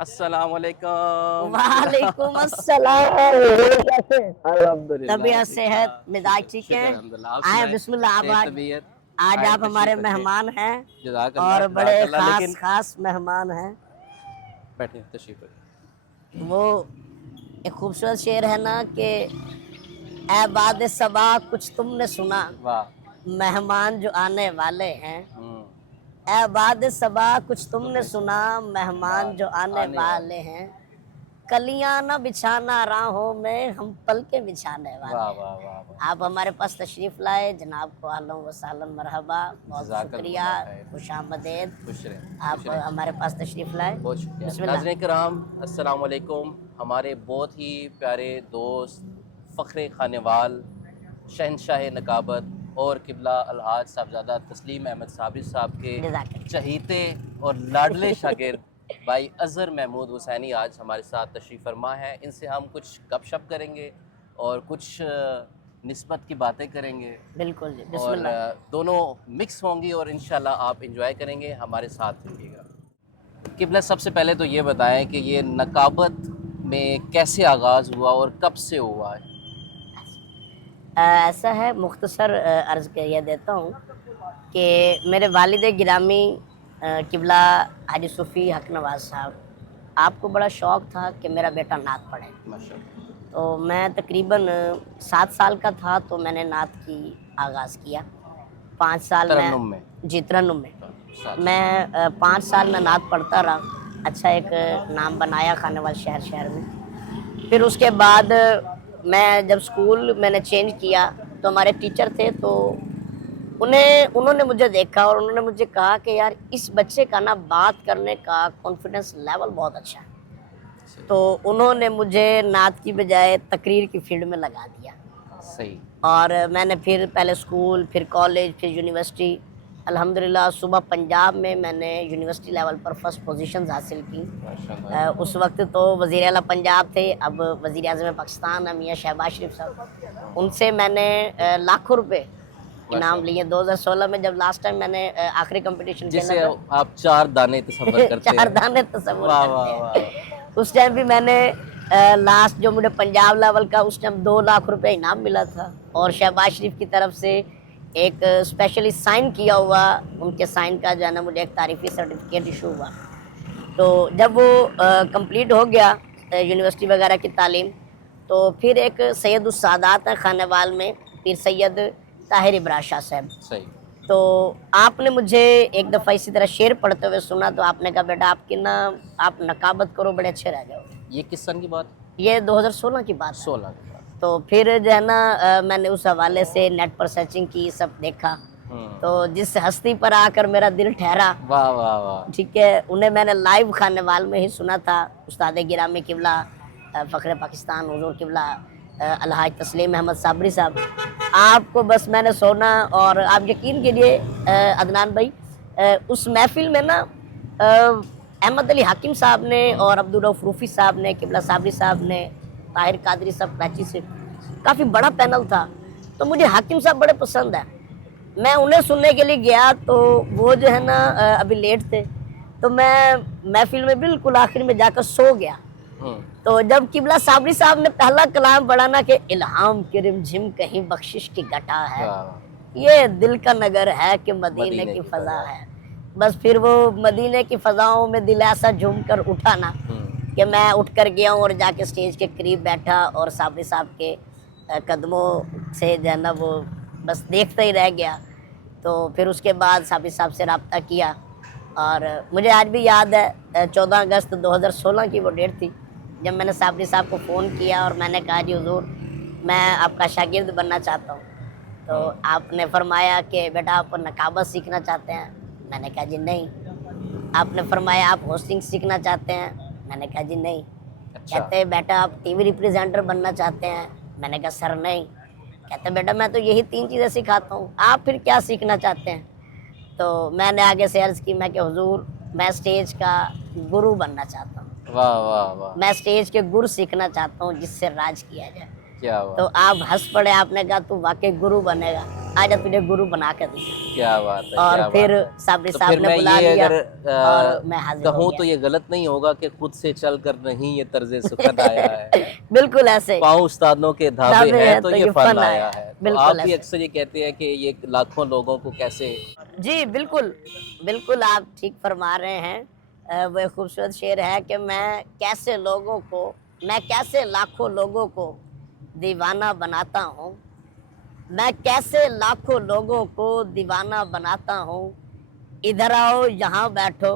अस्सलाम वालेकुम। वालेकुम अस्सलाम। कैसे? अल्हम्दुलिल्लाह तबीयत ठीक सेहत ठाक। मिजाज ठीक शुक्र है? अल्हम्दुलिल्लाह। आप आए सुनाएं, बिस्मिल्लाह। आप कैसी आज तबीयत? आज आए आप हमारे तशरीफ रखिए। मेहमान हैं जज़ाकल्लाह और बड़े जज़ाकल्लाह। खास लेकिन खास मेहमान हैं। बैठिए, तशरीफ रखिए। वो एक खूबसूरत शेर है ना कि ऐ बाद सबा कुछ तुमने सुना, वाह। मेहमान जो आने वाले हैं। हम्म। ऐ बाद सबा कुछ तुमने तुमने सुना, सुना मेहमान मान जो आने आने वाले। वाले हैं। कलियां न बिछाना राहों में, हम पल के बिछाने वाह वाले हैं। वाह वाह वाह। आप हमारे पास तशरीफ़ लाए, जनाब को अहलन व सहलन मरहबा, बहुत शुक्रिया, जज़ाकल्लाह खैर। खुशामदीद। खुश रहें खुश आप रहें। हमारे पास तशरीफ़ लाए, बहुत शुक्रिया बिस्मिल्लाह। नाज़रीन किराम, अस्सलाम वालेकुम। हमारे बहुत ही प्यारे दोस्त फ़ख्र खानेवाल, शहनशाह नकाबत और किबला अलहाज साहबजादा तस्लीम अहमद साबिर साहब के जज़ाकल्लाह। चहीते और लाडले शागिर्द भाई अज़हर महमूद हुसैनी आज हमारे साथ तशरीफ़ फरमा है। इनसे हम कुछ गपशप करेंगे और कुछ निस्बत की बातें करेंगे बिल्कुल जी, और बिस्मिल्लाह। दोनों मिक्स होंगी और इंशाल्लाह आप इंजॉय करेंगे। हमारे साथ रहिएगा। किबला सबसे पहले तो ये बताएं कि ये नकाबत में कैसे आगाज़ हुआ और कब से हुआ है? ऐसा है, मुख्तसर अर्ज़ किया देता हूँ कि मेरे वालिद गिरामी किबला हाजी सूफ़ी हक नवाज़ साहब, आपको बड़ा शौक़ था कि मेरा बेटा नात पढ़े। माशाअल्लाह। तो मैं तकरीबन 7 साल का था तो मैंने नात की आगाज़ किया। 5 साल मैं तरन्नुम में। जी, तरन्नुम में। साथ। मैं 5 साल मैं नात पढ़ता रहा, अच्छा एक नाम बनाया खानेवाल शहर में। फिर उसके बाद मैं जब स्कूल मैंने चेंज किया तो हमारे टीचर थे, तो उन्होंने मुझे देखा और उन्होंने मुझे कहा कि यार इस बच्चे का ना बात करने का कॉन्फिडेंस लेवल बहुत अच्छा है। सही। तो उन्होंने मुझे नात की बजाय तकरीर की फील्ड में लगा दिया सही। और मैंने फिर पहले स्कूल, फिर कॉलेज, फिर यूनिवर्सिटी, अल्हम्दुलिल्लाह सुबह पंजाब में मैंने यूनिवर्सिटी लेवल पर फर्स्ट पोजीशंस हासिल की। माशाअल्लाह। उस वक्त तो वज़ीर आला पंजाब थे, अब वज़ीर आज़म पाकिस्तान हैं मियां शहबाज शरीफ साहब। उनसे मैंने लाखों रुपए इनाम लिए। माशाअल्लाह। 2016 में जब लास्ट टाइम मैंने आखिरी कंपटीशन खेला जिसे था। आप 4 दाने तसव्वुर करते 4 हैं। दाने तसव्वुर वाह करते वाह वाह। हैं। उस टाइम भी मैंने लास्ट जो मुझे पंजाब लेवल का उस टाइम 2 लाख रुपए इनाम मिला था और शहबाज शरीफ की तरफ से एक स्पेशली साइन किया हुआ, उनके साइन का जो है ना मुझे एक तारीफ़ी सर्टिफिकेट इशू हुआ। तो जब वो कंप्लीट हो गया यूनिवर्सिटी वगैरह की तालीम, तो फिर एक सैयद उस सादात हैं खानेवाल में, पीर सैयद ताहिर इब्रार शाह साहब। सही। तो आपने मुझे एक दफ़ा इसी तरह शेर पढ़ते हुए सुना, तो आपने कहा बेटा आपकी ना आप नकाबत करो, बड़े अच्छे रह जाओगे। ये किस सन की बात? ये 2016 की बात है। 16 की बात। तो फिर जो है ना मैंने उस हवाले से नेट पर सर्चिंग की, सब देखा। तो जिस हस्ती पर आकर मेरा दिल ठहरा, वाह वाह वाह। ठीक है, उन्हें मैंने लाइव खानेवाल में ही सुना था। उस्ताद गिरामी किबला फ़ख्र पाकिस्तान हुज़ूर किबला अलहाज तस्लीम अहमद साबरी साहब, आपको बस मैंने सुना और आप यकीन कीजिए अदनान भाई, उस महफ़िल में ना अहमद अली हाकिम साहब ने और अब्दुल रऊफ़ रूफ़ी साहब ने, किबला साबरी साहब ने, ताहिर कादरी साहब कराची से, काफ़ी बड़ा पैनल था। तो मुझे हाकिम साहब बड़े पसंद हैं। मैं उन्हें सुनने के लिए गया तो वो जो है ना अभी लेट थे, तो मैं महफ़िल में बिल्कुल आखिर में जाकर सो गया। तो जब किबला साबरी साहब ने पहला कलाम पढ़ा ना कि इल्हाम की रिमझिम कहीं बख्शिश की घटा है, वाह। ये दिल का नगर है कि मदीने मदीने की की फ़ज़ा फ़ज़ा है। बस फिर वो मदीने की फ़ज़ाओं में दिल ऐसा झूम कर उठा ना कि मैं उठ कर गया हूँ और जाके स्टेज के करीब बैठा और साबरी साहब के कदमों से जो है ना वो बस देखता ही रह गया। तो फिर उसके बाद साबिर साहब से रब्ता किया और मुझे आज भी याद है 14 अगस्त 2016 की वो डेट थी जब मैंने साबरी साहब को फ़ोन किया और मैंने कहा जी हुज़ूर मैं आपका शागिर्द बनना चाहता हूँ। तो आपने फरमाया कि बेटा आप नकाबत सीखना चाहते हैं? मैंने कहा जी नहीं। आपने फरमाया आप होस्टिंग सीखना चाहते हैं? मैंने कहा जी नहीं। अच्छा। कहते बेटा आप टीवी रिप्रेजेंटर बनना चाहते हैं? मैंने कहा सर नहीं। कहते बेटा मैं तो यही 3 चीज़ें सिखाता हूँ, आप फिर क्या सीखना चाहते हैं? तो मैंने आगे से अर्ज़ की मैं कि हुज़ूर मैं स्टेज का गुरु बनना चाहता हूँ। वाह वाह वाह। मैं स्टेज के गुर सीखना चाहता हूँ जिससे राज किया जाए। क्या तो बात, आप हंस पड़े, आपने कहा तू वाकई गुरु बनेगा, आजा तुझे गुरु बना के दिया। क्या बात है, और क्या फिर बात है। साबरी तो साहब फिर ने मैं बुला ये लिया अगर और मैं हाजिर हो कहूँ तो गया। ये गलत नहीं होगा कि खुद से चल कर नहीं ये तर्ज सुखद आया है, बिल्कुल ऐसे पाँव उस्तादों के धाबे दावे हैं है तो तो ये ये फन फन आया आया है। है, तो आप बिल्कुल भी ऐसे। अक्सर ये कहते हैं कि ये लाखों लोगों को कैसे, जी बिल्कुल, बिल्कुल आप ठीक फरमा रहे हैं। वह खूबसूरत शेर है कि मैं कैसे लाखों लोगों को दीवाना बनाता हूँ, मैं कैसे लाखों लोगों को दीवाना बनाता हूँ, इधर आओ यहाँ बैठो,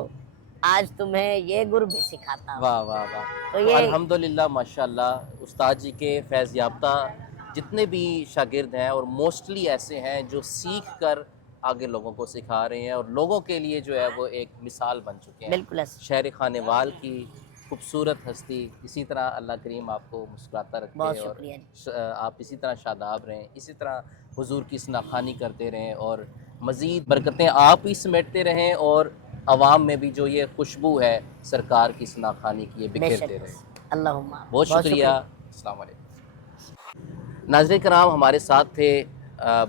आज तुम्हें ये गुर भी सिखाता हूँ। वाह वाह वाह। तो तो ये अल्हम्दुलिल्लाह माशाल्लाह उस्ताद जी के फैज़ याफ्ता जितने भी शागिर्द हैं और मोस्टली ऐसे हैं जो सीख कर आगे लोगों को सिखा रहे हैं और लोगों के लिए जो है वो एक मिसाल बन चुके हैं। बिल्कुल ऐसे। शहर खानेवाल की खूबसूरत हस्ती, इसी तरह अल्लाह करीम आपको मुस्कुराता रखे बहुत और शुक्रिया जी। आप इसी तरह शादाब रहें, इसी तरह हुजूर की सनाखानी करते रहें और मज़ीद बरकतें आप ही समेटते रहें और आवाम में भी जो ये खुशबू है सरकार की सनाखानी की ये बिखेरते बेशक, रहें। अल्लाहुम्मा, बहुत बहुत शुक्रिया। शुक्रिया। अस्सलाम वालेकुम। नाज़रीन कराम, हमारे साथ थे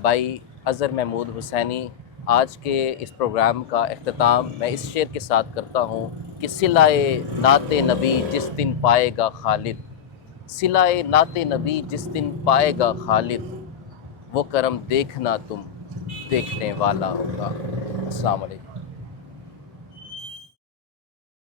भाई अज़हर महमूद हुसैनी। आज के इस प्रोग्राम का इख्तिताम मैं इस शेर के साथ करता हूँ कि सिलाए नाते नबी जिस दिन पाएगा खालिद, सिलाए नाते नबी जिस दिन पाएगा खालिद, वो करम देखना तुम देखने वाला होगा। अस्सलाम वालेकुम।